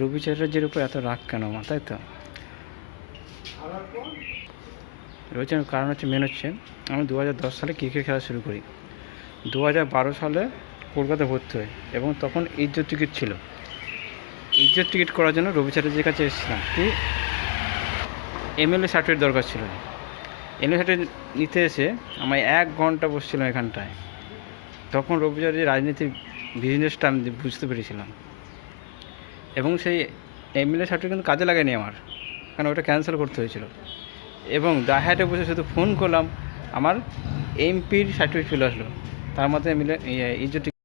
রবি চ্যাটার্জির উপর এত রাগ কেন আমার, তাই তো? রবি চ্যাটার্জির কারণ হচ্ছে, মেন হচ্ছে, আমি 2010 সালে ক্রিকেট খেলা শুরু করি। 2012 সালে কলকাতা ভর্তি হয় এবং তখন ইজ্জত টিকিট ছিল। ইজ্জত টিকিট করার জন্য রবি চ্যাটার্জির কাছে এসেছিলাম কি এমএলএ সার্টিফিকেট দরকার ছিল। এমএলএ সার্টিফিকেট নিতে এসে আমি 1 ঘন্টা বসছিলাম এখানটায়। তখন রবি চ্যাটার্জির রাজনীতির বিজনেসটা আমি বুঝতে পেরেছিলাম এবং সেই এমএলএ সার্টিফিকেট কিন্তু কাজে লাগেনি আমার, কারণ ওটা ক্যান্সেল করতে হয়েছিল। এবং দাহাটে বসে শুধু ফোন করলাম, আমার এমপির সার্টিফিকেট চলে আসলো, তার মধ্যে ইজ্জত